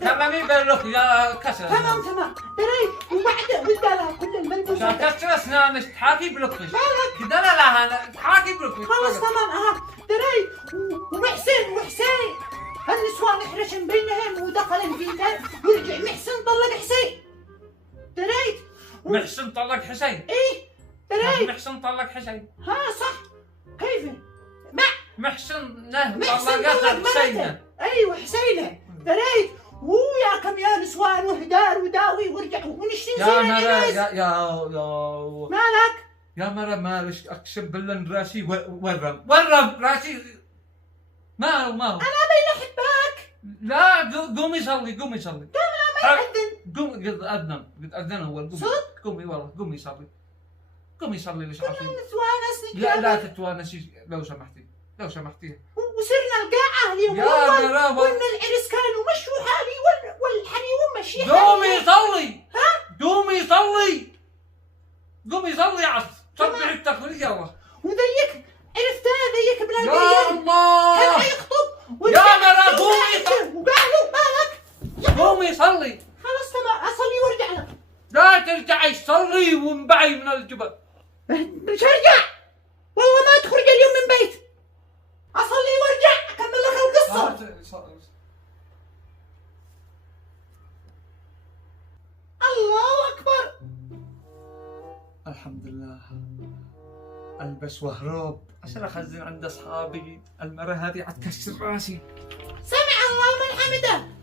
تمامي بالك يا كسر. تمام دريت. وبعد بدالها كل الملبوسات. كسر اسنانك تحاكي بلقش. مالك؟ كده لا انا تحاكي بلقش. خلص تمام دريت. وحسين هالنسوان احرشن بينهم ودخلن في ده ورجع محسن طلق حسين. دريت؟ محسن طلق حسين. ايه دريت. محسن طلق حسين. ها صح. كيف؟ محسن محسن طلقت طلق حسين. مرته. ايوه حسينه. دريت؟ ويا كم يا نسوان وهدار وداوي ورجع ونشتي يا زين مرة الجواز. يا مالك؟ يا مرة مالش اقسم بالله راسي ورم راسي ما انا بين احبك. لا قومي صلي قومي صلي ما يحدن. قوم قد أذن هو قومي صدق؟ قومي والله قومي صلي قومي صلي ليش كنا عارفين نتوانس لا نتجابر. تتوانسي لو سمحتي وصرنا القاعة اليوم يا والله. مرة وإن العرس كانوا مشوا حالي والحريم مشي قومي حالي. صلي قومي صلي عصر صبحي التقرير يلا وذيك عرفت ذيك ابن يا البيان الله كان حيخطب يا مرة قومي وقالوا مالك. قومي صلي خلاص تمام اصلي وارجع لك. لا ترجعي صلي وانبعي من الجبل مش ارجع والله ما تخرج اليوم من بيت. اصلي وارجع اكمل لك القصة. الله اكبر. الحمد لله البس وهرب عشان اخزن عند اصحابي المرة هذه عتكسر راسي. سمع الله من حمده.